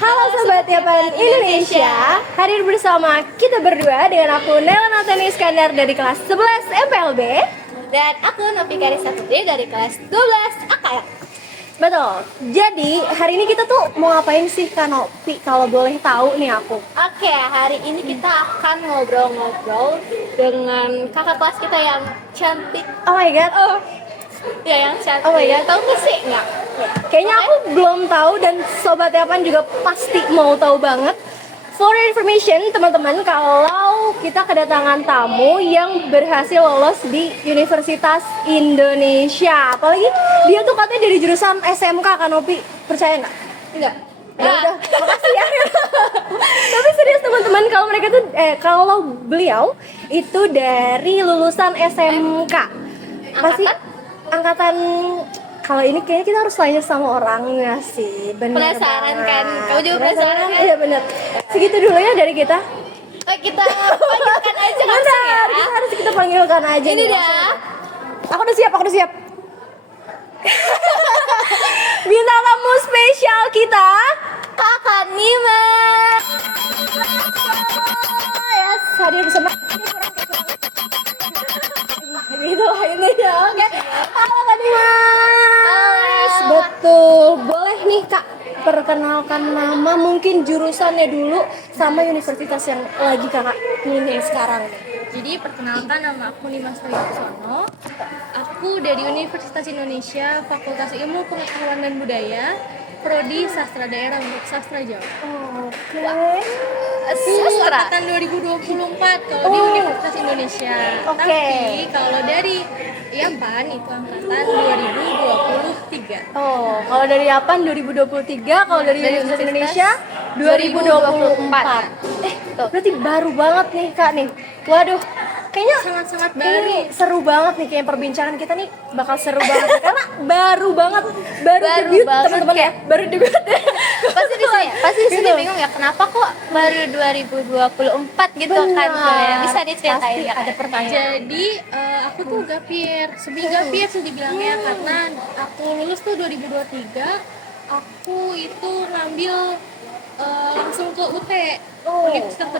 Halo Sobat Yapan Indonesia. Hadir bersama kita berdua dengan aku Nela Natani Iskandar dari kelas 11 MPLB. Dan aku Novi Karisa Putri dari kelas 12 AKL. Betul. Jadi hari ini kita tuh mau ngapain sih Kak Novi? Kalau boleh tahu nih aku. Oke, hari ini kita akan ngobrol-ngobrol dengan kakak kelas kita yang cantik. Oh my god. Ya, yang cantik. Oh my god. Tahu nggak sih? Nggak. Kayaknya aku belum tahu dan Sobat Yapan juga pasti mau tahu banget. For your information teman-teman, kalau kita kedatangan tamu yang berhasil lolos di Universitas Indonesia, apalagi dia tuh katanya dari jurusan SMK, Kanopi, percaya nggak? Enggak. Ya udah, makasih ya. Tapi serius teman-teman, kalau mereka tuh kalau beliau itu dari lulusan SMK, pasti angkatan. Kalau ini kayaknya kita harus tanya sama orangnya sih. Bener Penasaran banget. kan? Kamu juga penasaran kan? Iya bener. Segitu dulu ya dari kita. Kita panggilkan aja langsung ya. Kita panggilkan aja. Ini nih, dah. langsung. Aku udah siap. Bintang tamu spesial kita, Kakak Nima. Yes, hadir bersama gitu ini ya. Oke. Halo Kak Dimas. Betul. Boleh nih Kak perkenalkan nama, mungkin jurusannya dulu sama universitas yang lagi Kakak pilih sekarang. Jadi perkenalkan, nama aku Nimas Triyosono. Aku dari Universitas Indonesia, Fakultas Ilmu Pengetahuan dan Budaya, Prodi Sastra Daerah untuk Sastra Jawa. Oke. Sastra. Angkatan 2024 kalau di Universitas Indonesia. Oke. Tapi kalau dari Yapan itu angkatan 2023. Oh, kalau dari Yapan 2023, kalau dari Universitas Indonesia 2024. Berarti baru banget nih Kak nih. Waduh, kayaknya Sangat-sangat ini baru. seru banget nih, kayak perbincangan kita nih bakal seru banget karena baru banget debut banget teman-teman ya. Baru debut. Pasti di sini, pasti di sini Gitu. bingung ya kenapa kok baru 2024 gitu kan? Benar. Bisa diceritain Pasti ya? ada pertanyaan. Jadi aku tuh gapir, gapir sih dibilangnya karena aku lulus tuh 2023. Aku itu ngambil langsung ke UT,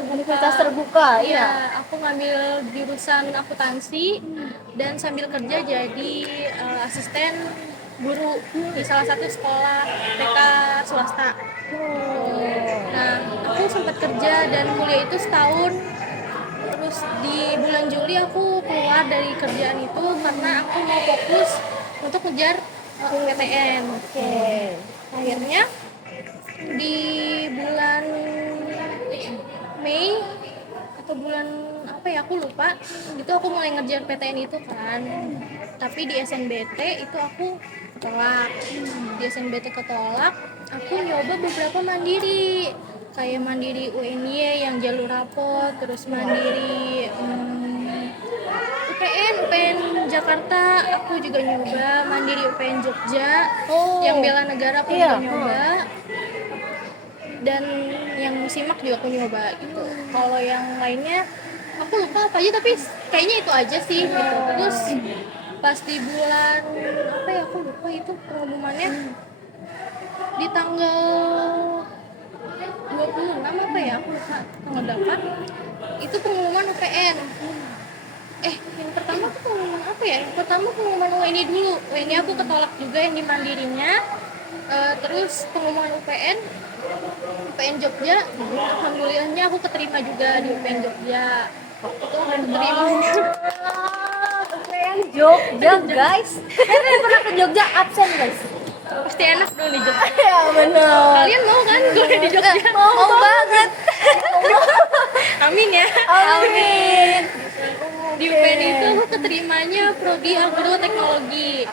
Universitas terbuka. Iya, Iya. aku ngambil jurusan akuntansi dan sambil kerja jadi asisten guru di salah satu sekolah TK swasta. Nah, aku sempat kerja dan kuliah itu setahun. Terus di bulan Juli aku keluar dari kerjaan itu karena aku mau fokus untuk ngejar PTN. Akhirnya di bulan Mei atau bulan apa ya aku lupa, itu aku mulai ngejar PTN itu kan. Tapi di SNBT itu aku ketolak. Di SNBT ketolak, aku nyoba beberapa mandiri, kayak mandiri UNY yang jalur rapot, terus mandiri UPN Jakarta aku juga nyoba, mandiri UPN Jogja yang bela negara aku juga nyoba, dan yang simak juga aku nyoba gitu. Kalau yang lainnya aku lupa apa aja, tapi kayaknya itu aja sih gitu. Terus pas di bulan apa ya aku lupa, itu pengumumannya di tanggal 26 apa ya aku lupa, tanggal 8 itu pengumuman UPN. Yang pertama tuh pengumuman apa ya? Yang pertama pengumuman UNI dulu. UNI aku ketolak juga yang di mandirinya. Terus pengumuman UPN Jogja. Alhamdulillahnya aku keterima juga di UPN Jogja. Itu aku keterima. UPN Jogja guys. Saya pernah ke Jogja absen guys. Pasti enak dong di Jogja. Ya benar. Kalian mau kan kuliah di Jogja? Mau banget. Amin ya. Amin. Di UPN itu aku keterimanya Prodi Agroteknologi.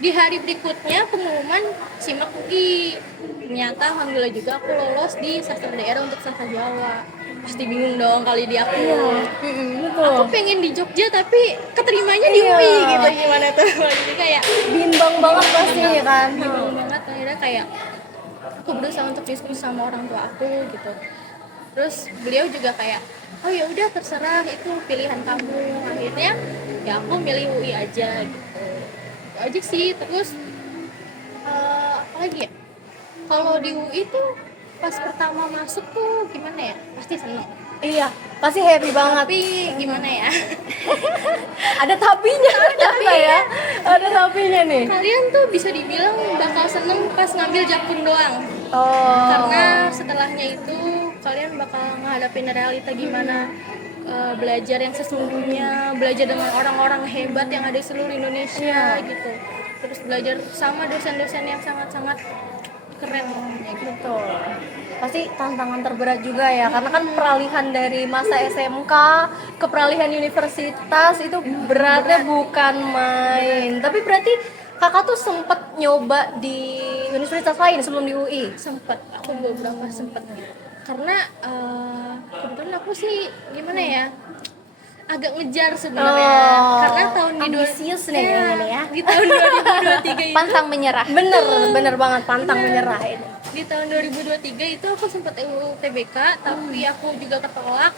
Di hari berikutnya pengumuman SIMAK UI. Ternyata alhamdulillah juga aku lolos di Sastra Daerah untuk Sastra Jawa. Pasti bingung dong kali di aku. Aku pengen di Jogja tapi keterimanya di UI gitu, gimana tuh? Jadi kayak Bimbang banget pastinya kan. bingung banget. Akhirnya kayak aku berusaha untuk diskusi sama orang tua aku gitu. Terus beliau juga kayak, oh ya udah terserah, itu pilihan kamu. Akhirnya ya aku milih UI aja gitu. Itu aja sih. Terus Apalagi ya, kalau di UI tuh pas pertama masuk tuh gimana ya, pasti seneng, Iya, pasti happy banget. tapi gimana ya, Ada tapinya, ya. Ada tapinya nih. kalian tuh bisa dibilang bakal seneng pas ngambil jakun doang, Oh. karena setelahnya itu kalian bakal menghadapin realita gimana belajar yang sesungguhnya, belajar dengan orang-orang hebat yang ada di seluruh Indonesia gitu, terus belajar sama dosen-dosen yang sangat-sangat keren gitu. Betul. Pasti tantangan terberat juga ya, karena kan peralihan dari masa SMK ke peralihan universitas itu beratnya bukan main. Tapi berarti kakak tuh sempet nyoba di universitas lain sebelum di UI? Sempet, aku beberapa sempet gitu, karena kebetulan aku sih gimana ya, agak ngejar sebenarnya, Oh, karena tahun di ambisius nih kayaknya ya. di tahun 2023 itu, Pantang menyerah. Bener banget, pantang menyerah ini. di tahun 2023 itu aku sempat UTBK, tapi aku juga ketolak.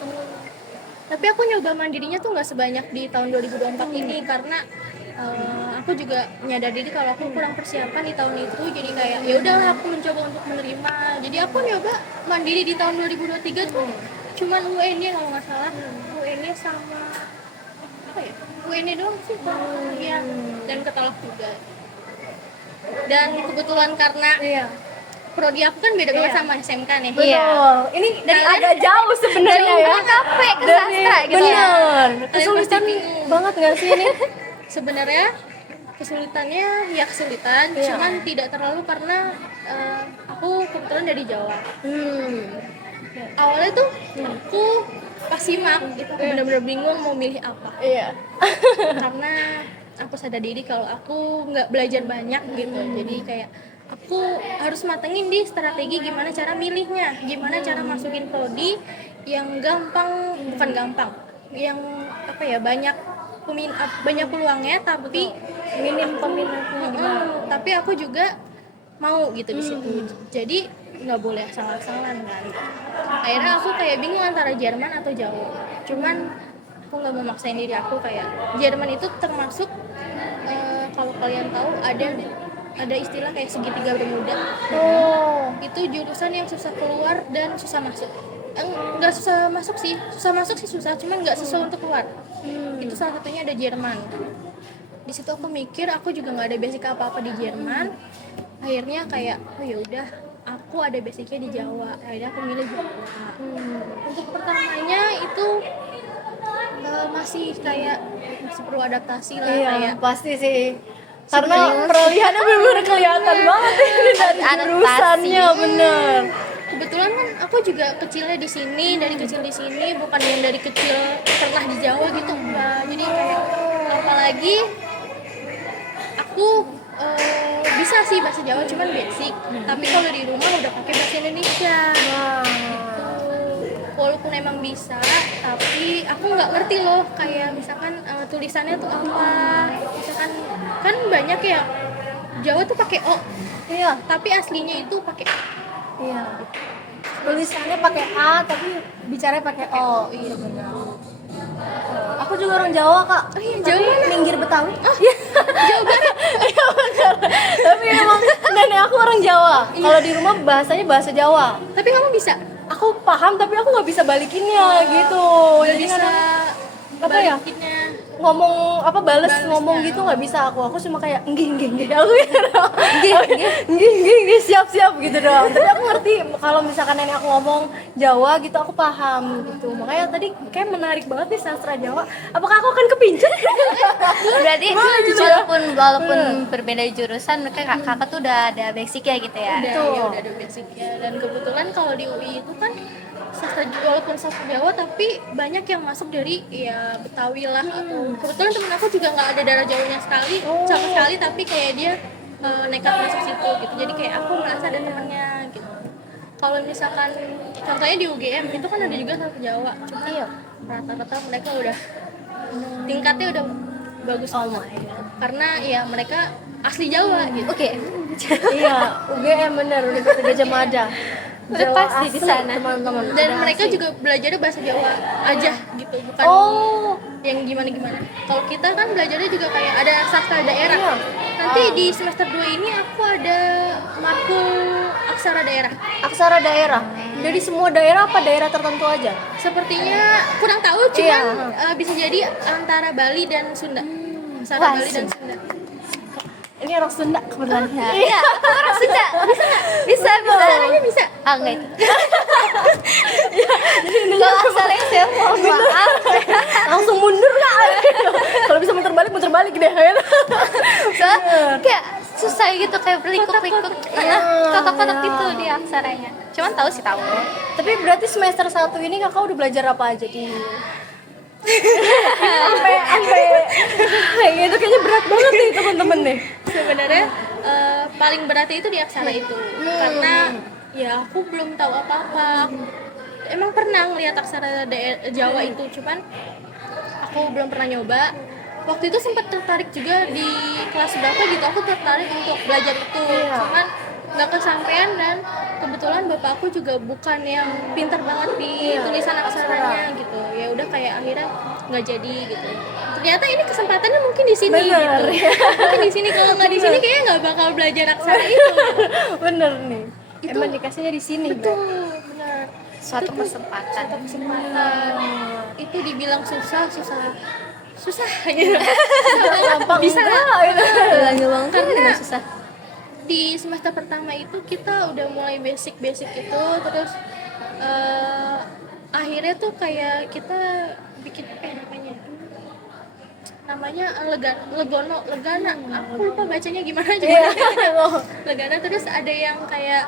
Tapi aku nyoba mandirinya tuh nggak sebanyak di tahun 2024 ini, karena aku juga menyadari diri kalau aku kurang persiapan di tahun itu, jadi kayak ya udahlah aku mencoba untuk menerima. Jadi aku nyoba mandiri di tahun 2023 tuh cuman UN-nya kalau nggak salah, UN-nya sama apa ya, UN-nya doang sih, ya, dan ketolak juga. Dan kebetulan karena Iya. prodi aku kan beda banget sama SMK nih. Betul. Iya. Ini dari agak jauh sebenarnya ya. Capek ke Dari- sastra gitu ya. Bener. Kalian Kesulitan pasti bingung. banget nggak sih ini? Sebenarnya kesulitannya ya kesulitan, Iya. cuman tidak terlalu karena aku kebetulan dari Jawa. Awalnya tuh aku pas simak itu aku benar-benar bingung mau milih apa, Iya. karena aku sadar diri kalau aku nggak belajar banyak gitu. Jadi kayak aku harus matengin di strategi gimana cara milihnya, gimana cara masukin prodi yang gampang, bukan gampang, yang apa ya, banyak peluangnya tapi Minim peminatnya gimana? tapi aku juga mau gitu di situ. Jadi nggak boleh asal-asalan kan. Akhirnya aku kayak bingung antara Jerman atau Jawa. Cuman aku nggak mau maksain diri aku, kayak Jerman itu termasuk kalau kalian tahu ada istilah kayak segitiga Bermuda. Oh. Itu jurusan yang susah keluar dan susah masuk. Nggak susah masuk sih, susah, cuman nggak susah untuk keluar. Itu salah satunya ada Jerman. Di situ aku mikir aku juga nggak ada basic apa-apa di Jerman. Akhirnya kayak oh ya udah, aku ada basicnya di Jawa. Akhirnya aku milih Jawa. Untuk pertamanya itu masih perlu adaptasi lah, Iya, kayak pasti sih. Karena peralihannya benar-benar kelihatan banget ini dari Adaptasi. jurusannya, bener. kebetulan kan aku juga kecilnya di sini, dari kecil di sini, bukan yang dari kecil pernah di Jawa gitu, enggak. Jadi kayak apalagi aku bisa sih bahasa Jawa cuman basic, tapi kalau di rumah udah pakai bahasa Indonesia. Walaupun emang bisa, tapi aku nggak ngerti loh, kayak misalkan tulisannya tuh apa, misalkan kan banyak ya Jawa tuh pakai O, Iya, tapi aslinya itu pakai A. iya. Tulisannya pakai A tapi bicaranya pakai O. Iya benar. Aku juga orang Jawa, Kak. Oh iya, Tapi Jawa mana? minggir Betawi. Jawa Barat. Iya benar. Tapi emang nenek aku orang Jawa. Kalau di rumah bahasanya bahasa Jawa. Tapi kamu bisa Aku paham tapi aku nggak bisa balikinnya gitu. Jadi bisa apa ya? balikinnya. Ngomong apa bales Balesnya. ngomong gitu nggak bisa aku cuma kayak enggih aku gitu doang. Enggih siap gitu doang, tapi aku ngerti kalau misalkan nenek aku ngomong Jawa gitu aku paham gitu. Makanya tadi kayak menarik banget nih sastra Jawa, apakah aku akan kepincut? Berarti Gimana gitu ya? walaupun berbeda jurusan, kakak tuh udah ada basic ya gitu ya. Udah ada basicnya. Dan kebetulan kalau di UI itu kan walaupun sastra Jawa tapi banyak yang masuk dari ya Betawi lah, atau kebetulan temen aku juga nggak ada darah Jawanya sama sekali, tapi kayak dia nekat masuk situ gitu. Jadi kayak aku merasa ada temennya gitu. Kalau misalkan contohnya di UGM itu kan ada juga sastra Jawa, cuma rata-rata mereka udah tingkatnya udah bagus banget. Karena ya mereka asli Jawa gitu. Oke. Iya, UGM bener udah Gajah Mada. Udah Jawa pasti di asli, sana. teman-teman. Dan Udah mereka asli. juga belajarnya bahasa Jawa aja gitu, bukan Oh, yang gimana-gimana. Kalau kita kan belajarnya juga kayak ada sastra daerah. Iya. Nanti di semester 2 ini aku ada matkul aksara daerah. aksara daerah. Jadi semua daerah apa daerah tertentu aja? Sepertinya kurang tahu, cuman Iya. bisa jadi antara Bali dan Sunda. Aksara Wah, Bali dan Sunda. Ini orang Sunda kebetulan. Iya, aku orang Sunda. Bisa. Aksaranya bisa. Ah, enggak itu. Kalau asalnya saya mohon maaf. Langsung mundur nggak? Kalau bisa muter balik deh. Soalnya kayak susah gitu, kayak berlikuk-likuk. Kotak-kotak gitu di aksaranya. Cuman tahu sih tahu. Tapi berarti semester 1 ini kakak udah belajar apa aja di sampai gitu kayaknya berat banget nih teman-teman nih. Sebenarnya paling beratnya itu di aksara itu. Karena ya aku belum tahu apa-apa. Emang pernah ngeliat aksara Jawa itu, cuman aku belum pernah nyoba. Waktu itu sempat tertarik juga di kelas berapa gitu, aku tertarik untuk belajar itu. Iya. Cuman nggak kesampaian, dan kebetulan bapak aku juga bukan yang pintar banget di tulisan aksaranya gitu. Ya udah kayak akhirnya nggak jadi gitu. Ternyata ini kesempatannya mungkin di sini Bener. gitu. Mungkin di sini, kalau nggak di sini kayaknya nggak bakal belajar aksara itu. Bener nih. Emang dikasihnya di sini. Betul, benar. Suatu kesempatan. Kesempatan itu dibilang susah gitu. Gampang Bisa enggak gitu. Gampang Karena susah. di semester pertama itu kita udah mulai basic itu, terus akhirnya tuh kayak kita bikin namanya legana, aku lupa bacanya gimana juga. Legana, terus ada yang kayak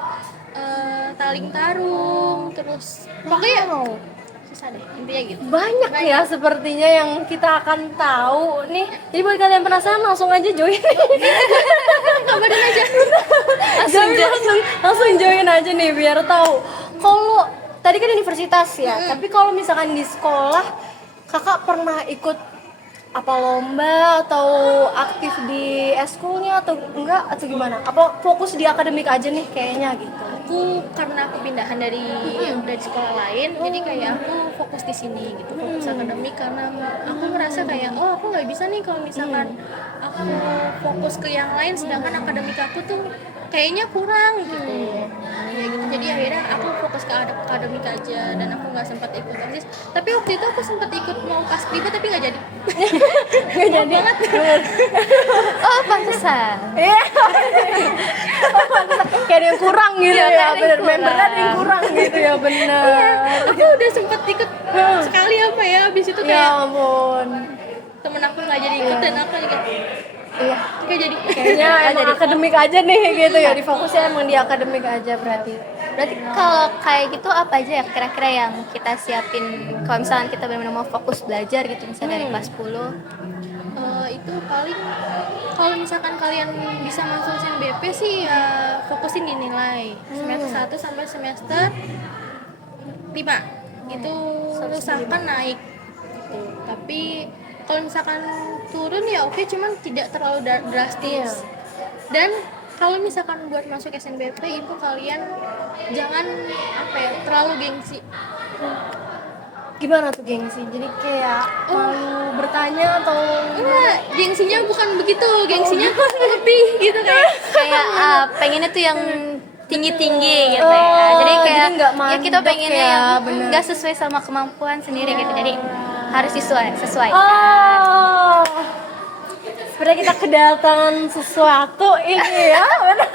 taling tarung, terus pokoknya susah deh intinya gitu. Banyak ya sepertinya yang kita akan tahu nih. Jadi buat kalian penasaran langsung aja join. Kabarin aja. langsung join aja nih biar tahu. Kalau tadi kan universitas ya, tapi kalau misalkan di sekolah kakak pernah ikut apa lomba atau aktif di eskulnya atau enggak atau gimana? Apa fokus di akademik aja nih kayaknya gitu? Aku karena aku pindahan dari sekolah lain, jadi kayak aku fokus di sini gitu, fokus akademik, karena aku merasa kayak aku nggak bisa nih kalau misalkan aku fokus ke yang lain, sedangkan akademik aku tuh kayaknya kurang gitu. Ya gitu, jadi akhirnya aku fokus ke akademik aja, dan aku nggak sempat ikut OSIS. Tapi waktu itu aku sempat ikut mau paskibra tapi nggak jadi. Nggak jadi banget. Oh, pantesan. Iya. Kayak ada yang kurang gitu Iya, ya, kayak ada yang bener. Membernya kurang. ada yang kurang gitu ya, bener. Aku udah sempat ikut sekali apa ya, abis itu Ya kayak ampun. temen aku nggak jadi ikut, dan aku juga Iya. nggak jadi. Kayaknya emang akademik aja nih gitu ya, difokusnya emang di akademik aja berarti. Berarti kalau kayak gitu apa aja ya kira-kira yang kita siapin kalau misalnya kita benar-benar mau fokus belajar gitu, misalnya dari kelas 10? Itu paling kalau misalkan kalian bisa masuk SNBP sih ya fokusin di nilai semester 1 sampai semester 5 itu usahakan naik gitu. Tapi kalau misalkan turun ya oke, cuman tidak terlalu drastis. Dan kalau misalkan buat masuk SNBP itu kalian jangan terlalu gengsi. Gimana tuh gengsi? Jadi kayak malu bertanya atau Enggak, gengsinya bukan begitu, gengsinya lebih gitu Kayak pengennya tuh yang tinggi-tinggi gitu ya. Jadi kayak jadi nggak ya kita mandek pengennya ya, yang bener. nggak sesuai sama kemampuan sendiri gitu. Jadi harus sesuai. Oh, sebenarnya kita kedatangan sesuatu ini ya, benar.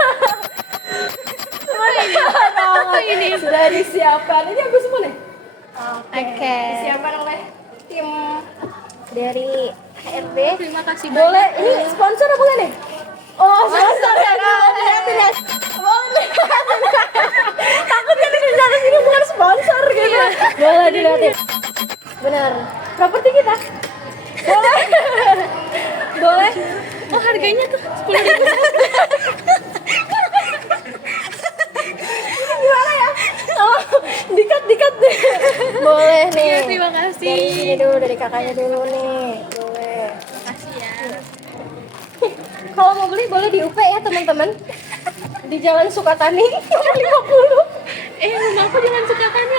Apa ini? Sudah disiapkan. Ini aku semua nih. Oke. Disiapkan oleh tim dari HRD. Terima kasih Boleh, ini sponsor apa enggak nih? Oh, sponsor ya. Lihatin ya. Boleh. Takutnya di sini bukan sponsor gitu. Boleh dilihatin. Benar. Properti kita. Boleh. Boleh. Oh, harganya tuh 10.000. Gimana ya? Oh, dikat deh. Boleh nih. Ya, terima kasih. Dari sini dulu, dari kakaknya dulu nih. Boleh. Makasih ya. Kalau mau beli boleh di UP ya teman-teman. Di Jalan Sukatani nomor 50. Rumah aku jangan suka tanya.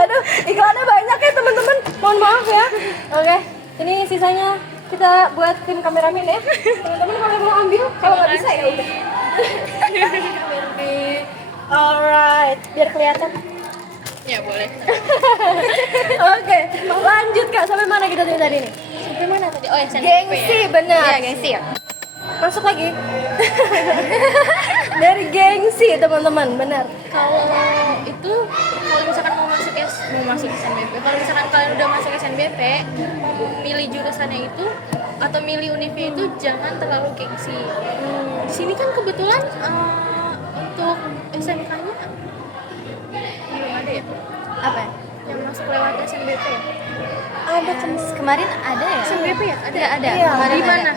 Aduh, iklannya banyak ya teman-teman. Mohon maaf ya. Oke, ini sisanya kita buat tim kameramen ya. Teman-teman kalau mau ambil, kalau nggak bisa ya udah. Alright, biar kelihatan. Ya boleh. Oke, lanjut Kak. Sampai mana kita tadi nih? Sampai mana tadi? Oh ya, Gengsi, benar. Iya, gengsi ya. Masuk lagi. Dari gengsi teman-teman, benar. Kalau itu kalau misalkan mau masuk SNBP, kalau misalkan kalian udah masuk SNBP, milih jurusannya itu atau milih univnya itu jangan terlalu gengsi. Di sini kan kebetulan untuk SMK-nya belum ada ya? Apa ya? Yang masuk lewat SNBP ya? Ada Kemarin ada ya? SNBP ya? Ada. Tidak ada. Iya. Kemarin Di mana? ada.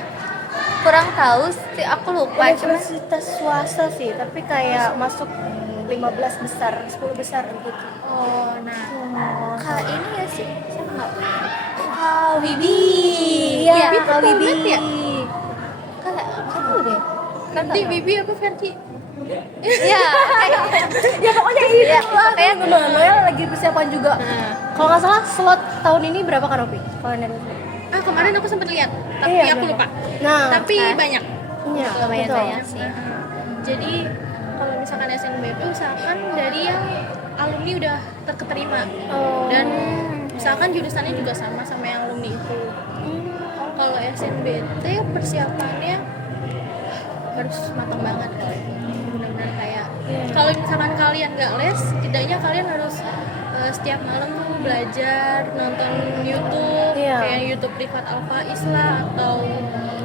Kurang tahu sih, aku lupa. Cuma universitas swasta sih, tapi kayak masuk 15 besar, 10 besar gitu. Oh, nah. Kak ini ya sih. Siapa nggak? Kak Wibi. Iya, Kak Kak Wibi. Wibi ya? Kak tahu deh. Nanti Bibi apa Ferdi? Iya, kayak Ya pokoknya itu Iya, lah pokoknya teman-teman. Noel lagi persiapan juga. Nah. Kalau nggak salah slot tahun ini berapa kan Opi? Kalau dari Kemarin aku sempat lihat, tapi Iya, aku benar. lupa. Nah, Tapi banyak. iya, lumayan betul. banyak sih. Jadi kalau misalkan SNBP usahakan dari yang alumni udah terketerima Oh. dan usahakan jurusannya juga sama yang alumni itu. Kalau SNBT persiapannya harus matang banget kalau itu. Benar-benar kayak kalau misalkan kalian nggak les, setidaknya kalian harus setiap malam tuh belajar nonton YouTube, Iya. kayak YouTube Privat Alfaiz lah atau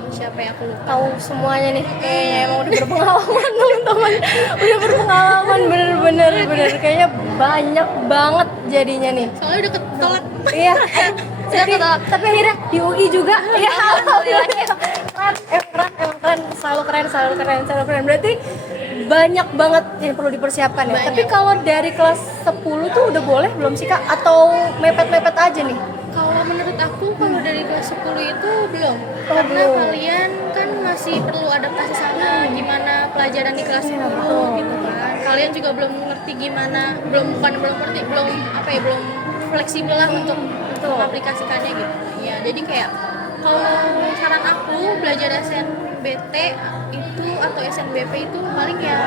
siapa yang aku lupa. Tahu semuanya nih kayaknya emang udah berpengalaman teman-teman, udah berpengalaman bener kayaknya banyak banget jadinya nih. Soalnya udah ketolak. Iya, tapi akhirnya di UI juga. Ya, Alhamdulillah. emang keren, selalu keren. Berarti banyak banget yang perlu dipersiapkan ya. Banyak. Tapi kalau dari kelas 10 tuh udah boleh belum sih Kak? Atau mepet-mepet aja nih? Kalau menurut aku kalau dari kelas 10 itu belum. Oh, Karena belum. kalian kan masih perlu adaptasi sama gimana pelajaran di kelas 10 betul. gitu kan. Kalian juga belum ngerti gimana, belum fleksibel lah untuk mengaplikasikannya gitu. Ya, jadi kayak kalau saran aku belajar SNBT itu atau SNBP itu paling ya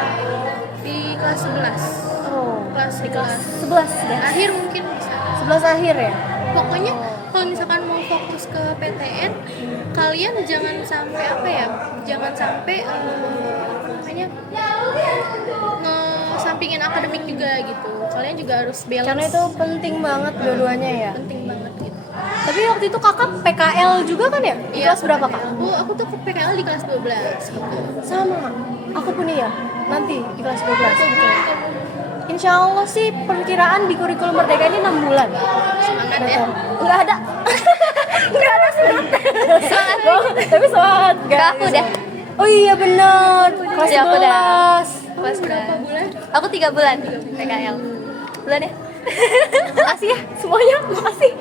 di kelas 11. Oh, Kelas di kelas 11. 11 ya? Akhir mungkin bisa. 11 akhir ya? Pokoknya kalau misalkan mau fokus ke PTN, kalian jangan sampai jangan sampai ngesampingin akademik juga gitu. Kalian juga harus balance. Karena itu penting banget dua-duanya ya. penting banget gitu. Tapi waktu itu kakak PKL juga kan ya? Di kelas berapa kak? Aku tuh ke PKL di kelas 12 gitu. Sama, aku pun iya. Nanti di kelas 12 gitu. Insya Allah sih perkiraan di kurikulum Merdeka ini 6 bulan. Semangat ya. Betul. Nggak ada. Nggak ada semangat. Tapi semangat Kak, guys. aku udah. Oh iya bener. Kelas Iya, aku udah. 11. Kelas Berapa berapa? bulan? Aku 3 bulan PKL. Bulan ya? Makasih ya semuanya. Makasih.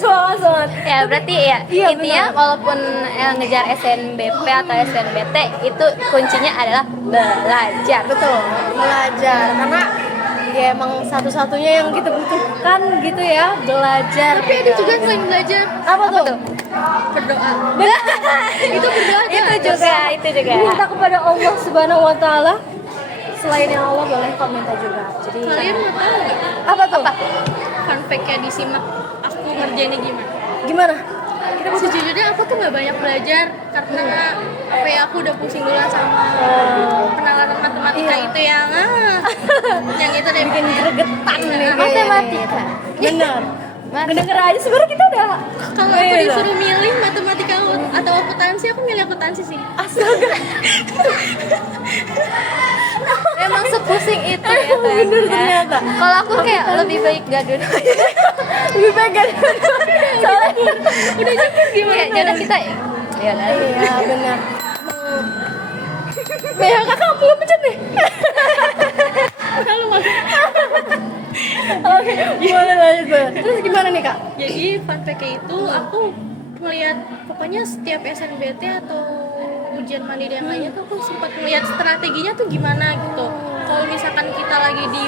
Semangat. Ya berarti ya Iya, intinya benar. walaupun ngejar SNBP atau SNBT itu kuncinya adalah belajar. Betul, belajar karena ya emang satu-satunya yang kita butuhkan gitu ya, belajar. Tapi ada juga selain belajar Apa tuh? berdoa. Itu berdoa itu juga. Minta kepada Allah Subhanahu wa taala. Selain yang Allah boleh kau minta juga. Jadi Kalian mau tahu nggak? apa tuh? Fun fact-nya disimak aku ngerjainnya gimana? Gimana? Sejujurnya aku tuh nggak banyak belajar karena apa ya, aku udah pusing dulu sama penalaran matematika Iya. itu yang itu deh Bikin gregetan nih kayaknya. Matematika. Bener. Ngedenger aja sebenarnya kita udah. Kalau aku disuruh milih matematika atau akuntansi, aku milih akuntansi sih. Astaga. Memang sepusing itu ya kan. Bener ternyata. Kalau aku kayak lebih baik gak dulu. Lebih baik kan? Soalnya Udah cukup gimana? Ya udah kita ya udah. iya benar. Ya kakak belum pencet nih. Kalau masuk. Oke, boleh lanjut. Terus gimana nih kak? Jadi fun fact-nya itu aku melihat pokoknya setiap SNBT atau ujian mandiri yang lainnya tuh aku sempat melihat strateginya tuh gimana gitu. Kalau misalkan kita lagi di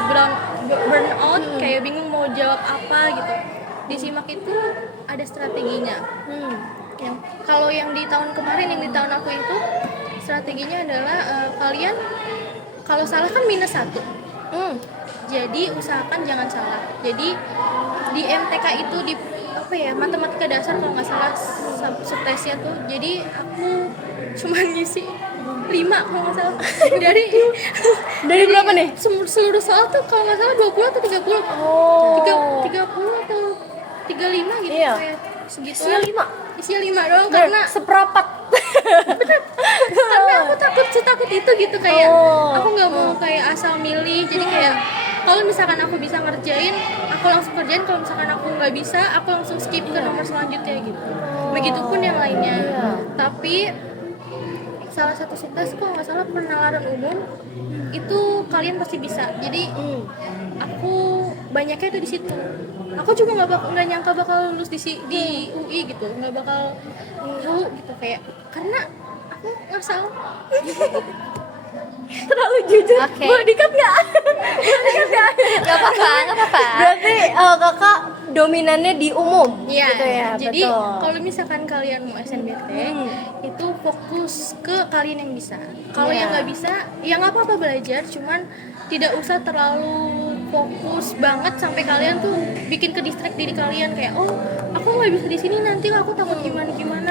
burnout kayak bingung mau jawab apa gitu, di SIMAK itu ada strateginya. Yang kalau yang di tahun kemarin, yang di tahun aku itu strateginya adalah kalian kalau salah kan -1. Jadi usahakan jangan salah. Jadi di MTK itu di apa ya, matematika dasar kalau nggak salah subtesnya tuh. Jadi aku cuma ngisi 5 kalau nggak salah. Dari berapa nih? Seluruh soal tuh kalau nggak salah 20 atau 30. Oh. 30 atau 35 gitu, Iya. kayak segitu. Isinya 5. Isinya 5 doang karena seperempat. karena aku takut itu gitu, kayak Oh. aku nggak mau kayak asal milih. Jadi kayak kalau misalkan aku bisa ngerjain, aku langsung kerjain. Kalau misalkan aku nggak bisa, aku langsung skip ke nomor selanjutnya gitu. Begitupun yang lainnya. Iya. Tapi salah satu subtes kok nggak salah penalaran umum itu kalian pasti bisa. Jadi aku banyaknya itu di situ. Aku juga nggak nyangka bakal lulus di UI gitu, nggak bakal tahu gitu, kayak karena aku ngasal. Terlalu jujur. Oke. Boleh dikat nggak? Gak apa-apa. Berarti kakak dominannya di umum. Iya, Gitu ya. jadi Betul. kalau misalkan kalian mau SNBT, itu fokus ke kalian yang bisa. Kalau Iya. yang nggak bisa, ya nggak apa-apa belajar, cuman tidak usah terlalu fokus banget sampai kalian tuh bikin ke distract diri kalian kayak, oh aku nggak bisa di sini, nanti aku takut gimana,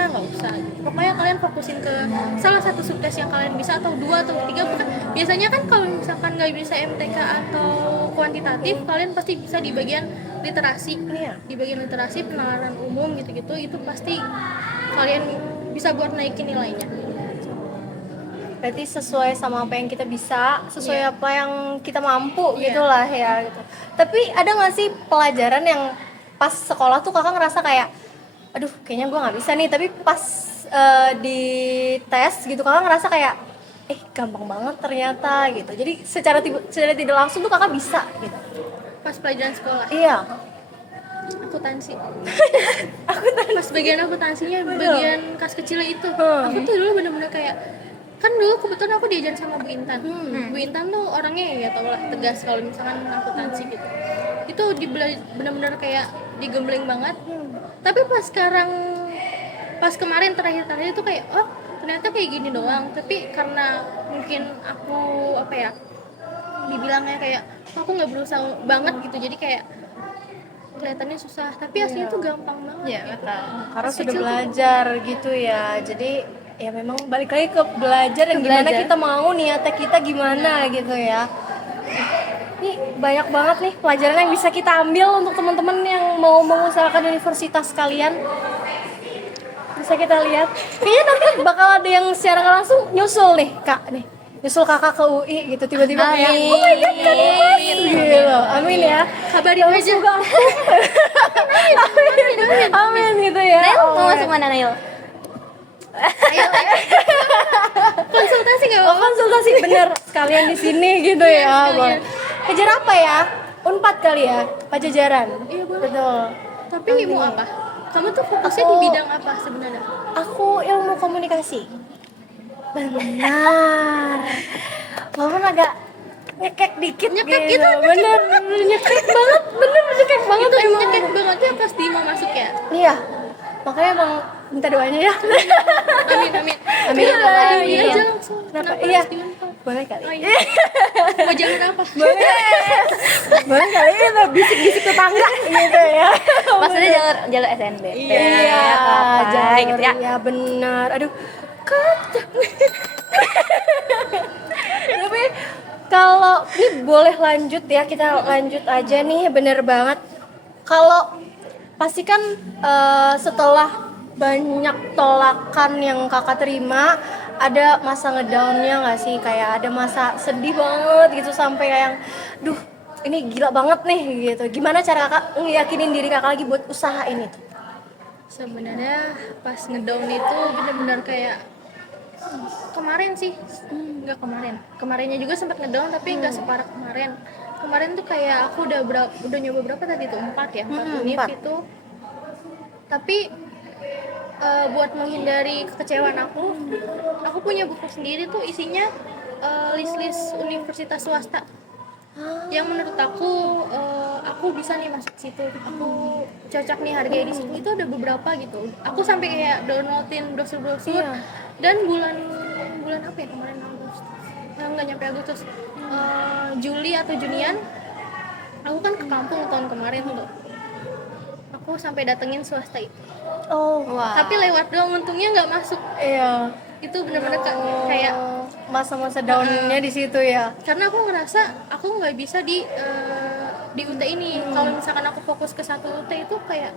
nggak usah. Pokoknya kalian fokusin ke salah satu subtes yang kalian bisa, atau 2 atau 3. Biasanya kan kalau misalkan nggak bisa MTK atau kuantitatif, kalian pasti bisa di bagian literasi. Iya. Di bagian literasi, penalaran umum gitu-gitu, itu pasti kalian bisa buat naikin nilainya. Berarti sesuai sama apa yang kita bisa, sesuai Iya. apa yang kita mampu Iya. gitulah ya gitu. Tapi ada nggak sih pelajaran yang pas sekolah tuh kakak ngerasa kayak, aduh kayaknya gue nggak bisa nih, tapi pas di tes gitu kakak ngerasa kayak, gampang banget ternyata gitu. Jadi secara tidak langsung tuh kakak bisa gitu. Pas pelajaran sekolah, Iya. akuntansi. Aku Pas bagian akuntansinya, Betul. bagian kas kecil itu, aku tuh dulu bener-bener kayak, kan dulu kebetulan aku diajar sama Bu Intan. Bu Intan tuh orangnya ya tau lah, tegas kalau misalkan akuntansi gitu. Itu bener-bener kayak digembleng banget. Tapi pas kemarin terakhir itu kayak, oh ternyata kayak gini doang. Tapi karena mungkin aku apa ya, dibilangnya kayak aku nggak berusaha banget gitu, jadi kayak kelihatannya susah, tapi aslinya tuh gampang banget. Iya, betul. karena Pas sudah kecil tuh- belajar gitu ya. Jadi ya memang balik lagi ke belajar dan gimana belajar. kita mau, niatnya kita gimana gitu ya. Nih banyak banget nih pelajaran yang bisa kita ambil untuk teman-teman yang mau mengusahakan universitas kalian. Bisa kita lihat. Kayaknya nanti bakal ada yang secara nggak langsung nyusul nih kak nih. Nyusul kakak ke UI gitu tiba-tiba kayak, oh my god kan Mas gitu. Amin ya. Kabarin aja. Semoga amin gitu ya. Nail mau Oh, masuk mana Nail? Konsultasi nggak Oh, apa-apa. konsultasi bener sekalian di sini gitu Iya, ya. sekalian. Boleh. Kejar apa ya? Unpad kali ya? Pajajaran. Iya, boleh. Betul. Tapi mau apa? Kamu tuh fokusnya di bidang apa sebenarnya? Aku ilmu komunikasi. Benar. Walaupun agak nyekek dikit Nyekek gitu. itu, Bener, nyekek banget. Bener, nyekek banget Itu emang. nyekek banget ya pas di mau masuk ya. Iya. Makanya emang minta doanya ya. Amin amin. Amin. Iya, Amin. iya aja langsung. Kenapa? Kenapa Iya. harus di Unpad? Boleh kali. Oh, iya. Mau jangan apa? Boleh kali itu bisik-bisik tetangga gitu ya. Maksudnya jalur SNBT. Iya, apa jalur, gitu ya. ya benar. Aduh, kacau. Tapi kalau ini boleh lanjut ya, kita lanjut aja nih, bener banget. Kalau pasti kan setelah banyak tolakan yang kakak terima, ada masa ngedownnya nggak sih? Kayak ada masa sedih banget gitu sampai kayak yang, duh ini gila banget nih gitu. Gimana cara kakak ngeyakinin diri kakak lagi buat usaha ini tuh? Sebenarnya pas ngedown itu benar-benar kayak kemarin sih, nggak kemarinnya juga sempat ngedown tapi nggak separah kemarin tuh kayak aku udah nyoba berapa tadi tuh 4 univ empat. itu, tapi buat menghindari kekecewaan aku punya buku sendiri tuh isinya list-list universitas swasta yang menurut aku bisa nih masuk situ, aku cocok nih harganya di situ. Itu ada beberapa gitu, aku sampai kayak downloadin brosur-brosur. Dan bulan apa ya kemarin, Agustus, nggak nyampe Agustus, Juli atau Junian, aku kan ke kampung tahun kemarin tuh, aku sampai datengin swasta itu. Oh, Wah. Tapi lewat doang, untungnya nggak masuk. iya. Itu bener-bener kayak Masa-masa downnya di situ ya. karena aku ngerasa aku nggak bisa di UT ini. Kalau misalkan aku fokus ke satu UT itu kayak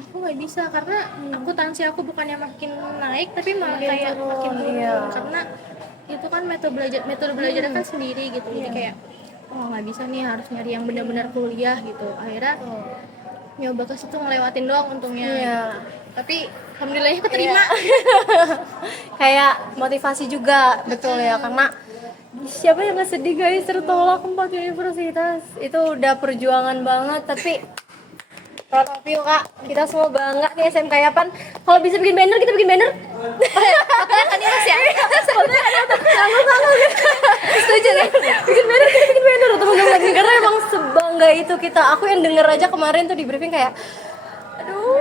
aku nggak bisa, karena akuntansi aku bukannya makin naik tapi malah kayak makin turun. iya. Karena itu kan metode belajar kan sendiri gitu. Jadi kayak nggak bisa nih, harus nyari yang benar-benar kuliah gitu. Akhirnya nyoba ke situ, ngelewatin doang untungnya. Iya. Tapi alhamdulillahnya keterima. Kayak motivasi juga, betul ya, karena siapa yang nggak sedih guys tertolak 4 universitas, itu udah perjuangan banget. Tapi proud of you kak, kita semua bangga nih SMK Yapan. Kalau bisa bikin banner, kita bikin banner. Fotonya kan Mas ya? Setuju nih, bikin banner, kita bikin banner teman-teman, karena emang sebangga itu kita. Aku yang denger aja kemarin tuh di briefing kayak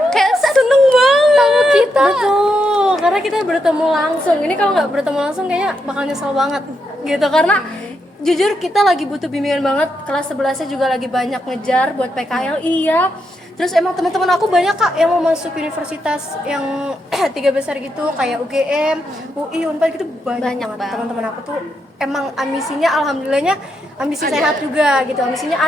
kayak seneng banget sama kita. Betul, karena kita bertemu langsung. Ini kalau nggak bertemu langsung kayaknya bakal nyesel banget gitu, karena jujur kita lagi butuh bimbingan banget. Kelas 11-nya juga lagi banyak ngejar buat PKL. Iya. Terus emang teman-teman aku banyak kak yang mau masuk universitas yang 3 besar gitu, kayak UGM, UI, Unpad gitu, banyak banget. Teman-teman aku tuh emang ambisinya, alhamdulillahnya ambisi sehat juga gitu, ambisinya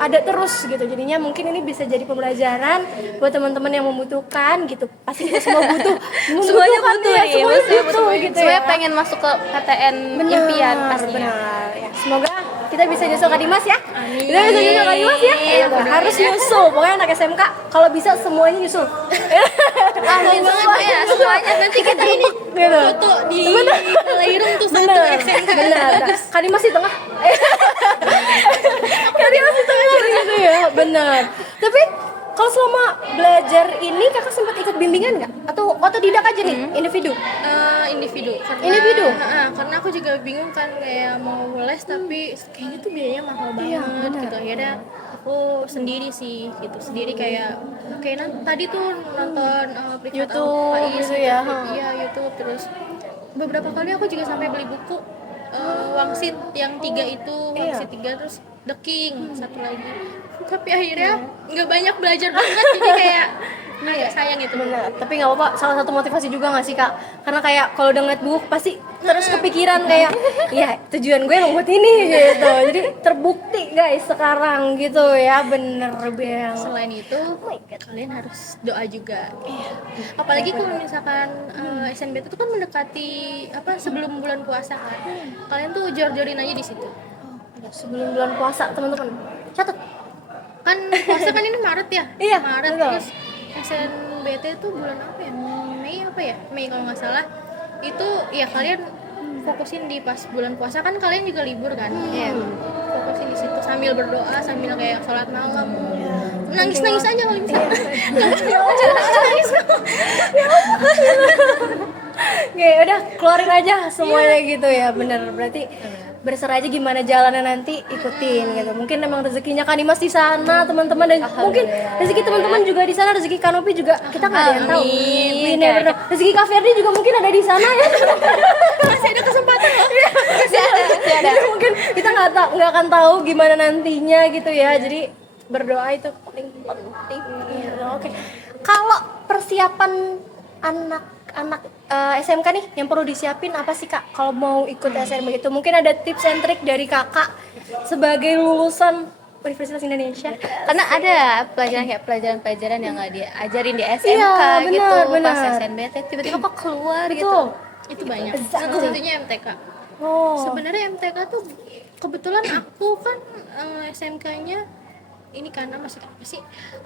ada terus gitu. Jadinya mungkin ini bisa jadi pembelajaran buat teman-teman yang membutuhkan gitu. Pasti kita semua butuh, Semuanya butuh ya, nih, semuanya butuh gitu semuanya ya. pengen masuk ke PTN impian pastinya. Benar. Ya, semoga kita bisa nyusul Kak Dimas ya. Kita bisa nyusul Kak Dimas ya. Iya, harus nyusul. Pokoknya anak SMK kalau bisa semuanya nyusul. Amin banget ya semuanya. Nanti kita ini Gitu. Foto di Playroom tuh satu Benar. SMK. Benar. Kak Dimas di tengah. Kak Dimas di tengah gitu ya. Benar. Tapi kalau selama belajar ini kakak sempat ikut bimbingan nggak? Atau otodidak aja nih, individu? Individu. Individu? Karena aku juga bingung kan, kayak mau les tapi kayaknya tuh biayanya mahal Iya, banget benar. gitu. Akhirnya aku sendiri sih gitu, sendiri kayak tadi tuh nonton privat YouTube Faiz gitu ya. Iya, YouTube. Terus beberapa kali aku juga sampai beli buku Wangsit yang 3 itu, Wangsit 3, terus The King satu lagi. Tapi akhirnya nggak banyak belajar banget, jadi kayak agak sayang itu. Benar, tapi nggak apa-apa, salah satu motivasi juga nggak sih kak? Karena kayak kalau udah ngeliat buku pasti terus kepikiran kayak, ya tujuan gue emang buat ini gitu. Jadi terbukti guys sekarang gitu ya, bener banget. Selain itu, kalian harus doa juga. Apalagi kalau misalkan SNBT itu kan mendekati sebelum bulan puasa kan. Kalian tuh jor-jorin aja di situ. Sebelum bulan puasa teman-teman, catat. Kan puasa kan ini Maret ya? Iya, Maret. betul. Terus SNBT tuh bulan apa ya? Mei kalau nggak salah. Itu ya kalian fokusin di pas bulan puasa, kan kalian juga libur kan? Iya. Fokusin di situ sambil berdoa, sambil kayak sholat malam. Nangis-nangis aja kalau bisa. Nangis. Oke, udah keluarin aja semuanya gitu ya, bener. Berarti berserah aja gimana jalannya nanti, ikutin gitu. Mungkin emang rezekinya Kak Dimas di sana, teman-teman, dan mungkin rezeki teman-teman juga di sana, rezeki Kanopi juga kita nggak ada yang tahu. Amin. Never know. Rezeki Kak Ferdi juga mungkin ada di sana ya. Masih ada kesempatan loh. Masih ada. Jadi mungkin kita nggak akan tahu gimana nantinya gitu ya. Jadi berdoa itu paling penting. Oke. Kalau persiapan anak-anak SMK nih yang perlu disiapin apa sih kak kalau mau ikut SNM gitu? Mungkin ada tips and trick dari kakak sebagai lulusan Universitas Indonesia. Karena ada pelajaran-pelajaran yang nggak diajarin di SMK Iya, gitu, benar. pas SNBT tiba-tiba kok keluar gitu. Betul. Itu banyak. Exactly. Salah satunya MTK. Oh. Sebenarnya MTK tuh kebetulan aku kan SMK-nya ini karena masih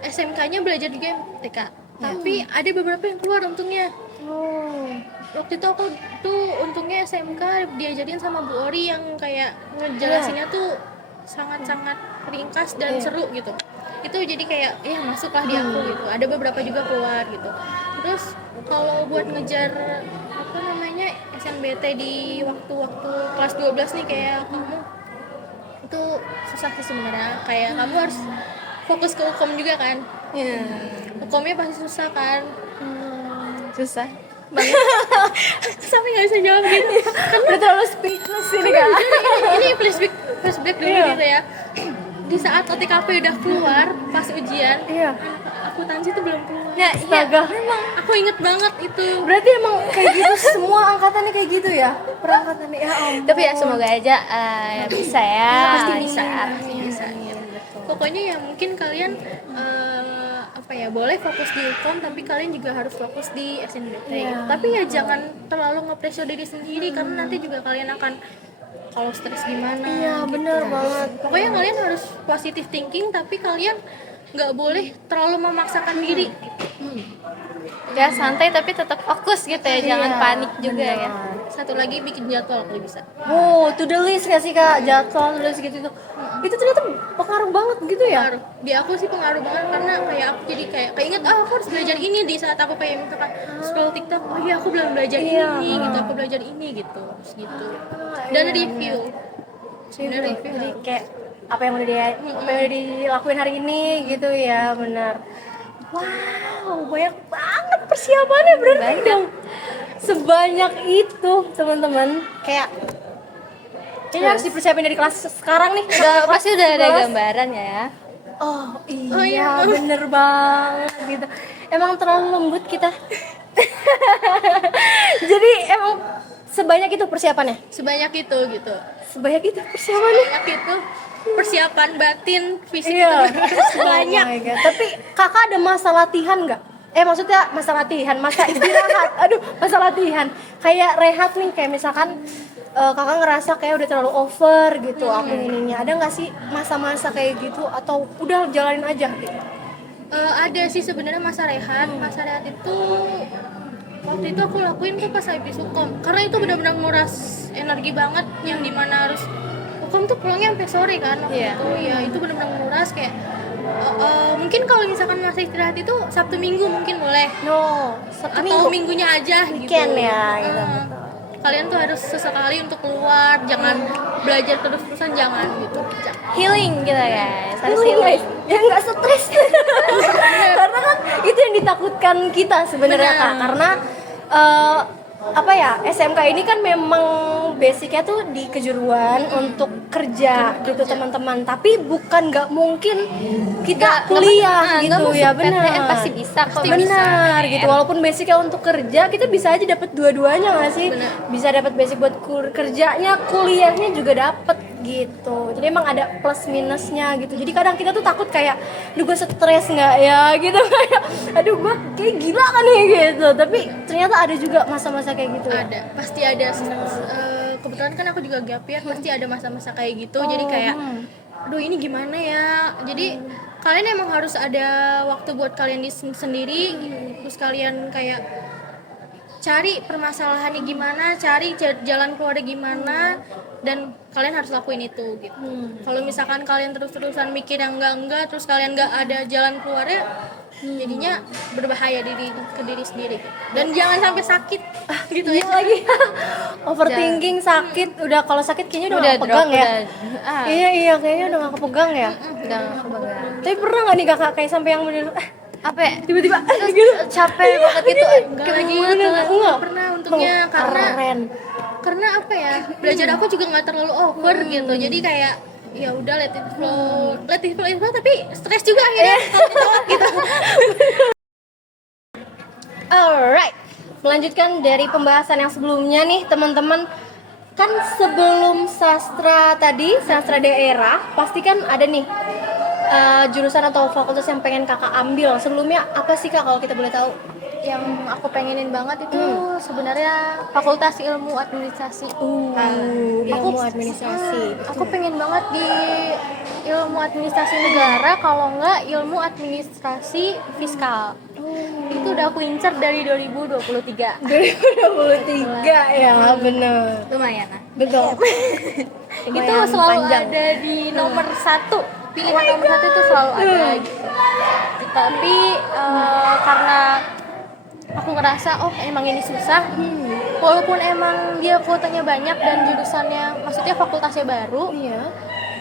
SMK-nya belajar juga MTK. Tapi ada beberapa yang keluar untungnya. Oh. Waktu itu aku tuh untungnya SMK diajarin sama Bu Ori yang kayak ngejelasinnya tuh sangat-sangat ringkas dan seru gitu. Itu jadi kayak masuklah di aku gitu. Ada beberapa juga keluar gitu. Terus kalau buat ngejar apa namanya SNBT di waktu-waktu kelas 12 nih kayak kamu itu susah sih sebenarnya, kayak kamu harus fokus ke hukum juga kan. Ya. Hukumnya pasti susah kan. Susah. Sampai nggak bisa jawab gitu. Udah terlalu speechless ini Kak. Ini flashback dulu gitu ya. Di saat OTKP udah keluar pas ujian, Iya. akuntansi itu belum keluar. Nah, Astaga. Memang aku inget banget itu. Berarti emang kayak gitu semua angkatannya kayak gitu ya? Perangkatannya ya ampun. tapi ya semoga aja bisa ya. Pasti bisa. Bisa ya. Pokoknya ya mungkin kalian apa ya, boleh fokus di hukum tapi kalian juga harus fokus di SNBT. Iya. Tapi ya jangan terlalu nge-pressure diri sendiri karena nanti juga kalian akan kalau stres gimana. Iya bener banget. Pokoknya kalian harus positive thinking tapi kalian nggak boleh terlalu memaksakan diri. Ya santai tapi tetap fokus gitu ya, jangan panik juga ya. Satu lagi bikin jadwal kalau bisa. Oh, to do list nggak sih Kak? Jadwal, to do list gitu tuh. Itu ternyata pengaruh banget gitu ya? Pengaruh. Di aku sih pengaruh banget karena kayak aku jadi kayak inget aku harus belajar ini di saat aku kayak misalkan scroll TikTok, oh iya aku belum belajar Iya. ini gitu, aku belajar ini gitu. Terus gitu. Dan review. Sebenarnya review. Jadi kayak apa yang udah dilakuin hari ini gitu ya, benar. Wow, banyak banget persiapannya berarti dong. Sebanyak itu, teman-teman. Kayak ini harus dipersiapin dari kelas sekarang nih. Pasti udah ada 11. gambaran ya. Oh iya, Oh iya. bener banget gitu. Emang terlalu lembut kita. Jadi emang sebanyak itu persiapannya. Sebanyak itu gitu. Sebanyak itu persiapannya. Sebanyak itu persiapan batin, fisik Iya. itu banyak. Oh my God. Tapi kakak ada masa latihan nggak? Maksudnya masa latihan, masa istirahat. Aduh, masa latihan. Kayak rehat nih, kayak misalkan kakak ngerasa kayak udah terlalu over gitu aku ininya. Ada nggak sih masa-masa kayak gitu atau udah jalanin aja gitu? Ada sih sebenarnya masa rehat. Masa rehat itu waktu itu aku lakuin tuh pas habis hukum karena itu benar-benar nguras energi banget, yang dimana harus hukum tuh pulangnya sampai sore kan waktu Iya. itu ya, itu benar-benar nguras kayak mungkin kalau misalkan masa istirahat itu Sabtu Minggu mungkin boleh, No, Sabtu atau Minggu. minggunya aja Weekend gitu. ya, gitu. Kalian tuh harus sesekali untuk keluar, jangan belajar terus-terusan, jangan gitu. Healing gitu guys. Harus Healing, healing. guys. Ya nggak stres. Karena kan itu yang ditakutkan kita sebenarnya Kak. Benar. Karena apa ya, SMK ini kan memang basicnya tuh di kejuruan untuk kerja gitu teman-teman. Tapi bukan nggak mungkin kita kuliah gitu ya, benar. Pasti bisa kok. Benar gitu, walaupun basicnya untuk kerja kita bisa aja dapat dua-duanya nggak sih? Benar. Bisa dapat basic buat kerjanya, kuliahnya juga dapat gitu. Jadi emang ada plus minusnya gitu. Jadi kadang kita tuh takut kayak, aduh gue stres nggak ya gitu, kayak aduh gue kayak gila kan nih gitu. Tapi ternyata ada juga masa-masa kayak gitu. Ada, pasti ada. Kebetulan kan aku juga gap year, pasti ada masa-masa kayak gitu. Jadi kayak aduh ini gimana ya. Jadi kalian emang harus ada waktu buat kalian sendiri. Terus kalian kayak cari permasalahannya gimana, cari jalan keluarnya gimana, dan kalian harus lakuin itu gitu. Kalau misalkan kalian terus-terusan mikir yang enggak, terus kalian nggak ada jalan keluarnya, jadinya berbahaya ke diri sendiri gitu. Dan jangan sampai sakit gitu Iya ya. lagi. Overthinking, sakit. Udah kalau sakit kayaknya udah nggak drop, kepegang ya. udah. Iya kayaknya udah nggak kepegang ya. Udah kebagian. Tapi pernah nggak nih kakak kayak sampai yang bener Apa ya? tiba-tiba gitu Capek banget gitu. Enggak Kayak lagi bener, enggak enggak. pernah untungnya, Keren. karena apa ya, belajar aku juga nggak terlalu over gitu, jadi kayak ya udah let it flow tapi stres juga akhirnya kalau ditolak gitu. Alright, melanjutkan dari pembahasan yang sebelumnya nih teman-teman. Kan sebelum sastra tadi, sastra daerah, pasti kan ada nih jurusan atau fakultas yang pengen kakak ambil. Sebelumnya apa sih kak kalau kita boleh tahu? Yang aku pengenin banget itu sebenarnya Fakultas Ilmu Administrasi. Ilmu administrasi. Aku pengen banget di Ilmu Administrasi Negara, kalau enggak Ilmu Administrasi Fiskal. Itu udah aku incer dari 2023. 2023 ya, bener. Lumayan lah. Betul. Itu Lumayan selalu panjang. ada di nomor 1. Pilihan nomor 1 itu selalu ada gitu. Tapi karena aku ngerasa oh emang ini susah. Walaupun emang dia kuotanya banyak dan jurusannya, maksudnya fakultasnya baru, Iya.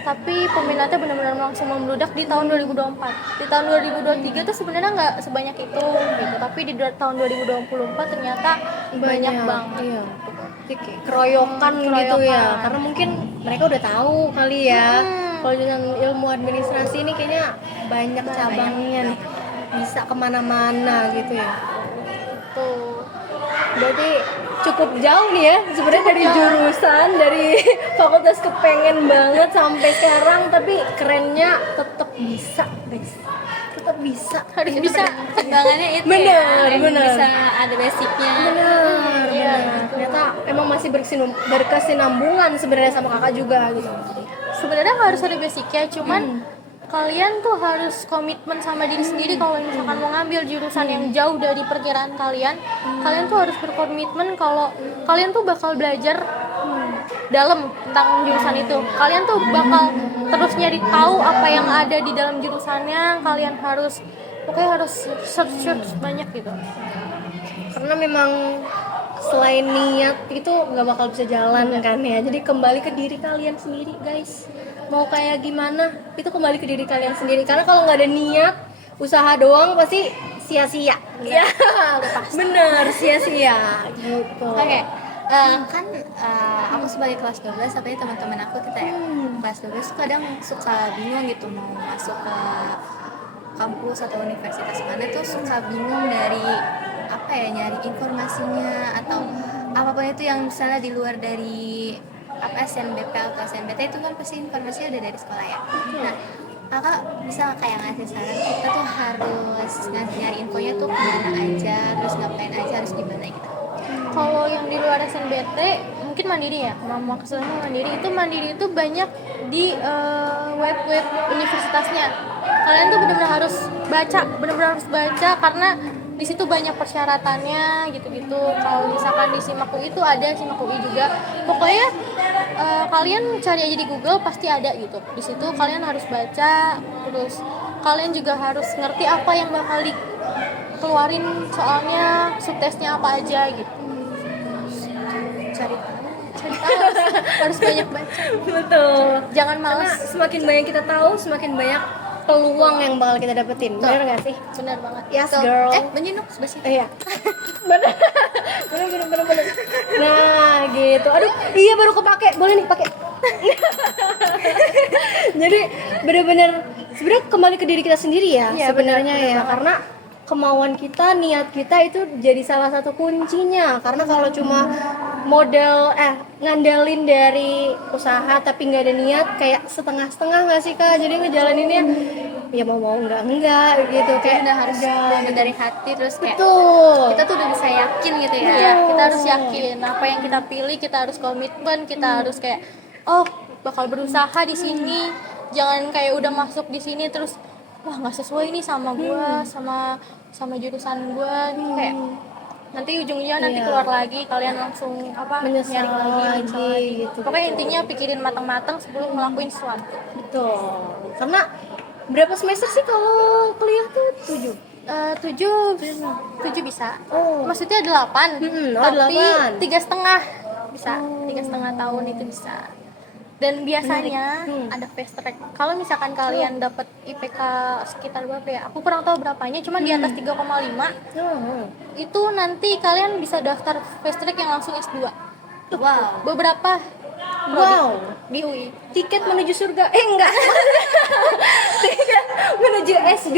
tapi peminatnya benar-benar langsung membludak di tahun 2024. Di tahun 2023 tuh sebenarnya nggak sebanyak itu gitu, tapi di tahun 2024 ternyata banyak banget. Iya. Jadi kayak keroyokan gitu ya, karena mungkin mereka udah tahu kali ya. Kalau jurusan ilmu administrasi ini kayaknya banyak cabangnya nih, bisa kemana-mana gitu ya. Tuh. Berarti cukup jauh nih ya sebenarnya dari jurusan, dari fakultas kepengen banget sampai sekarang, tapi kerennya tetap bisa guys, tetap bisa. Harus Itu bisa. perkembangannya itu Bener, ya, bener. bisa ada basicnya. Iya, ternyata emang masih berkesinambungan sebenarnya sama kakak juga gitu. Sebenarnya nggak harus ada basicnya, cuman kalian tuh harus komitmen sama diri sendiri. Kalau misalkan mau ngambil jurusan yang jauh dari perkiraan kalian, kalian tuh harus berkomitmen kalau kalian tuh bakal belajar dalam tentang jurusan itu. Kalian tuh bakal terus nyari tahu apa yang ada di dalam jurusannya. Kalian harus pokoknya harus search banyak gitu. Karena memang selain niat itu nggak bakal bisa jalan kan ya, jadi kembali ke diri kalian sendiri guys, mau kayak gimana itu kembali ke diri kalian sendiri, karena kalau nggak ada niat, usaha doang pasti sia-sia ya. Bener, sia-sia gitu. Oke, kan aku sebagai kelas 12, sampai teman-teman aku kita ya kelas 12 tuh kadang suka bingung gitu mau masuk ke kampus atau universitas mana, tuh suka bingung dari apa ya, nyari informasinya atau apapun itu yang misalnya di luar dari apa SNBP atau SNBT, itu kan pasti informasinya udah dari sekolah ya. Nah, kakak bisa kayak ngasih saran kita tuh harus nyari infonya tuh kemana aja, terus ngapain aja, harus gimana gitu. Kalau yang di luar SNBT mungkin mandiri ya, mau kesulitan mandiri itu banyak di web universitasnya. Kalian tuh benar-benar harus baca karena di situ banyak persyaratannya gitu-gitu. Kalau misalkan di SIMAK UI itu ada, SIMAK UI juga. Pokoknya kalian cari aja di Google pasti ada gitu. Di situ kalian harus baca, terus kalian juga harus ngerti apa yang bakal dikeluarin soalnya, subtesnya apa aja gitu. Cari tahu harus banyak baca. Betul, Jangan karena malas. semakin banyak kita tahu, semakin banyak peluang yang bakal kita dapetin. Bener nggak sih? Benar banget. Yes Tuh. girl. Menyenuk sebelah situ. Iya. Bener. Bener. Nah, gitu. Aduh, iya baru kepake. Boleh nih pakai. Jadi bener-bener sebenarnya kembali ke diri kita sendiri ya, Iya, sebenarnya bener ya, karena kemauan kita, niat kita itu jadi salah satu kuncinya. Karena kalau cuma model ngandalin dari usaha tapi nggak ada niat, kayak setengah-setengah nggak sih Kak? Jadi ngejalaninnya ya mau enggak gitu, kayak Udah harus bener dari hati, terus kayak betul. kita tuh udah bisa yakin gitu ya. Iya, kita harus yakin apa yang kita pilih, kita harus komitmen, kita harus kayak oh bakal berusaha di sini. Jangan kayak udah masuk di sini terus wah nggak sesuai nih sama gua, sama jurusan gua gitu, kayak nanti ujung-ujungnya nanti Iya. keluar lagi kalian langsung Menyesal lagi gitu. Pokoknya intinya pikirin matang-matang sebelum ngelakuin sesuatu. Betul. Karena berapa semester sih kalau kuliah tuh? 7 bisa. Oh. Maksudnya 8. Oh, Tapi 8. 3,5 bisa. 3,5 tahun itu bisa. Dan biasanya ada fast track. Kalau misalkan kalian dapat IPK sekitar berapa ya? Aku kurang tahu berapanya, cuman di atas 3,5 itu nanti kalian bisa daftar fast track yang langsung S2. Wow. Beberapa Wow. di UI. Tiket menuju surga. Enggak. Tiket menuju S2,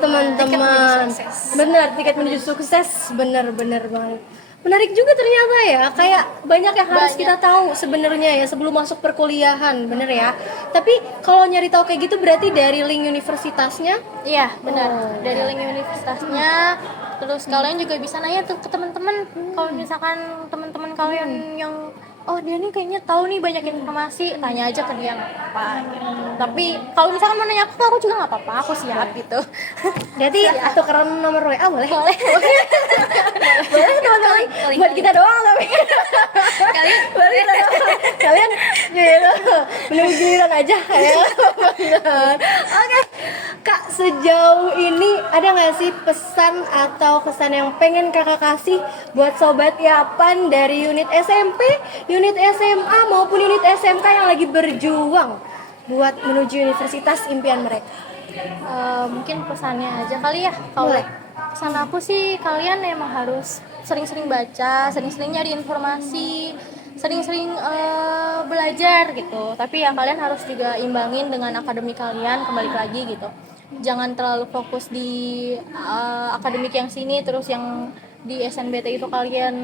teman-teman. Benar, tiket menuju sukses. Benar banget. Menarik juga ternyata ya, kayak banyak yang harus kita tahu sebenarnya ya sebelum masuk perkuliahan, bener ya. Tapi kalau nyari tahu kayak gitu berarti dari link universitasnya. Iya, benar. Dari link universitasnya. Terus kalian juga bisa nanya tuh ke teman-teman. Kalau misalkan teman-teman kalian yang oh dia nih kayaknya tahu nih banyak informasi, tanya aja ke dia nggak apa-apa. Gitu. Tapi kalau misalkan mau nanya aku juga nggak apa-apa, aku siap gitu. Jadi tukeran nomor WA boleh? Boleh. Boleh teman-teman. Buat kita doang tapi. Kalian gitu. Belum giliran aja ya. Oke. Kak, sejauh ini ada nggak sih pesan atau kesan yang pengen kakak kasih buat sobat Yapan dari unit SMP, unit SMA maupun unit SMK yang lagi berjuang buat menuju universitas impian mereka? Mungkin pesannya aja kali ya. Kalau Boleh. pesan aku sih kalian emang harus sering-sering baca, sering-sering nyari informasi, sering-sering belajar gitu. Tapi ya kalian harus juga imbangin dengan akademik kalian, kembali lagi gitu. Jangan terlalu fokus di akademik yang sini terus yang di SNBT itu kalian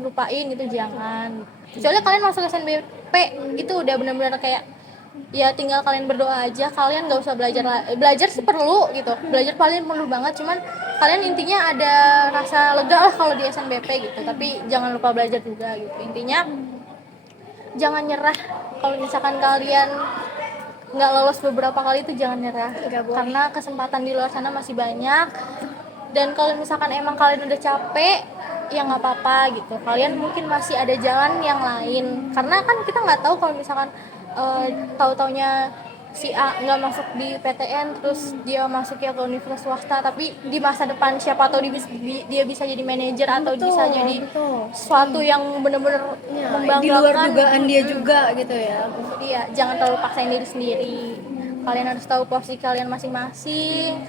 lupain gitu, jangan. Kecuali kalian masuk SNBP itu udah benar-benar kayak ya tinggal kalian berdoa aja, kalian nggak usah belajar sih perlu gitu, belajar paling perlu banget, cuman kalian intinya ada rasa lega lah kalau di SNBP gitu, tapi jangan lupa belajar juga gitu. Intinya jangan nyerah. Kalau misalkan kalian nggak lolos beberapa kali itu jangan nyerah, karena kesempatan di luar sana masih banyak. Dan kalau misalkan emang kalian udah capek ya nggak apa-apa gitu, kalian mungkin masih ada jalan yang lain, karena kan kita nggak tahu kalau misalkan tahu-taunya si A nggak masuk di PTN terus dia masuk ya ke universitas swasta, tapi di masa depan siapa tahu dia bisa jadi manajer atau bisa jadi sesuatu yang benar-benar membanggakan Di luar dugaan dia juga gitu ya. Iya, jangan terlalu paksain diri sendiri. Kalian harus tahu posisi kalian masing-masing.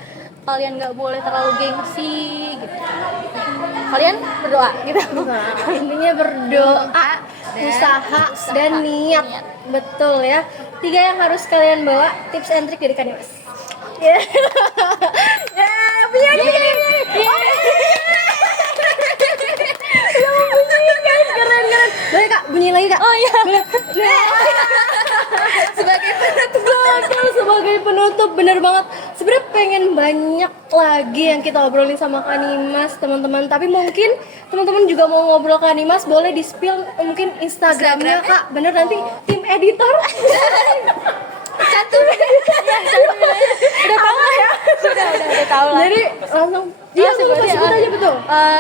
Kalian nggak boleh terlalu gengsi gitu. Kalian berdoa gitu. Intinya berdoa, usaha dan niat. Betul ya. 3 yang harus kalian bawa, tips and trick dari Kanimas. Ya. Ya, punya. Keren. Boleh Kak, bunyi lagi Kak. Oh iya. Sebagai penutup, bener banget. Sebenarnya pengen banyak lagi yang kita obrolin sama Kanimas, teman-teman. Tapi mungkin teman-teman juga mau ngobrol Kanimas, boleh di spill mungkin Instagramnya Kak. Bener nanti tim editor. Udah tahu ya? Udah tahu lah. Jadi langsung dia sebut aja betul.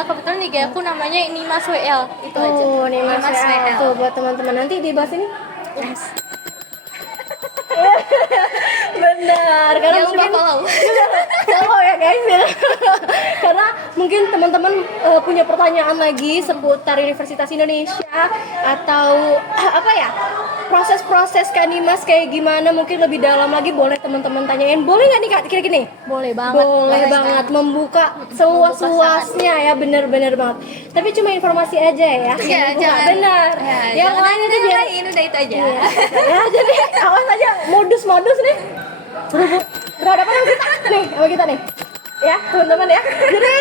Kebetulan IG aku namanya Nimas WL itu aja. Oh, nih Mas Nimas WL. WL. Tuh buat teman-teman nanti dibahas ini. Yes. Benar, karena Jangan lupa mungkin follow ya guys ya. Karena mungkin teman-teman punya pertanyaan lagi seputar Universitas Indonesia atau apa ya, proses-proses Kanimas kayak gimana, mungkin lebih dalam lagi boleh teman-teman tanyain. Boleh nggak nih Kak kira gini? Boleh banget. Boleh banget membuka seluas-luasnya ya, bener-bener banget. Tapi cuma informasi aja ya. Iya, Dibuka. jangan. Benar. Yang lain itu biar udah itu aja. ya jadi awas aja modus-modus nih berhadapan sama kita nih ya teman-teman ya. Jadi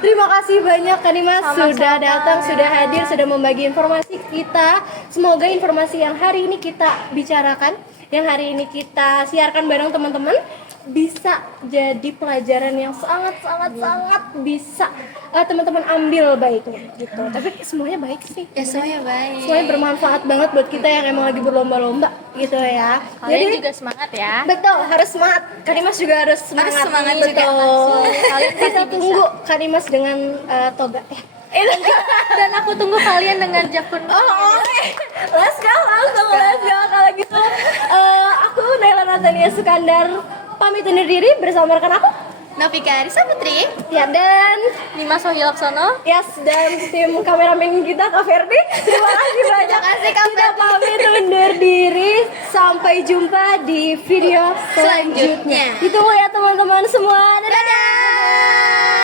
terima kasih banyak Kanimas sudah datang, sudah hadir, sudah membagi informasi kita. Semoga informasi yang hari ini kita bicarakan, yang hari ini kita siarkan bareng teman-teman bisa jadi pelajaran yang sangat bisa teman-teman ambil baiknya gitu. Tapi semuanya baik sih. Ya semuanya baik. Semuanya bermanfaat banget buat kita yang emang lagi berlomba-lomba gitu ya. Kalian juga semangat ya. Betul, harus semangat. Kanimas juga harus semangat. Harus semangat betul. juga. Kalian kita tunggu Kanimas dengan toga ya. Dan aku tunggu kalian dengan jakun. Oke. Let's go kalau gitu. Aku Naila Natania Sukandar pamit undur diri bersama rekan aku Nafika Arisa Putri, ya, dan Nimas Wahilaksono. yes, dan tim kameramen kita Kak Ferdi. Terima kasih banyak. Kita pamit undur diri. Sampai jumpa di video selanjutnya. Ditunggu ya teman-teman semua. Dadah.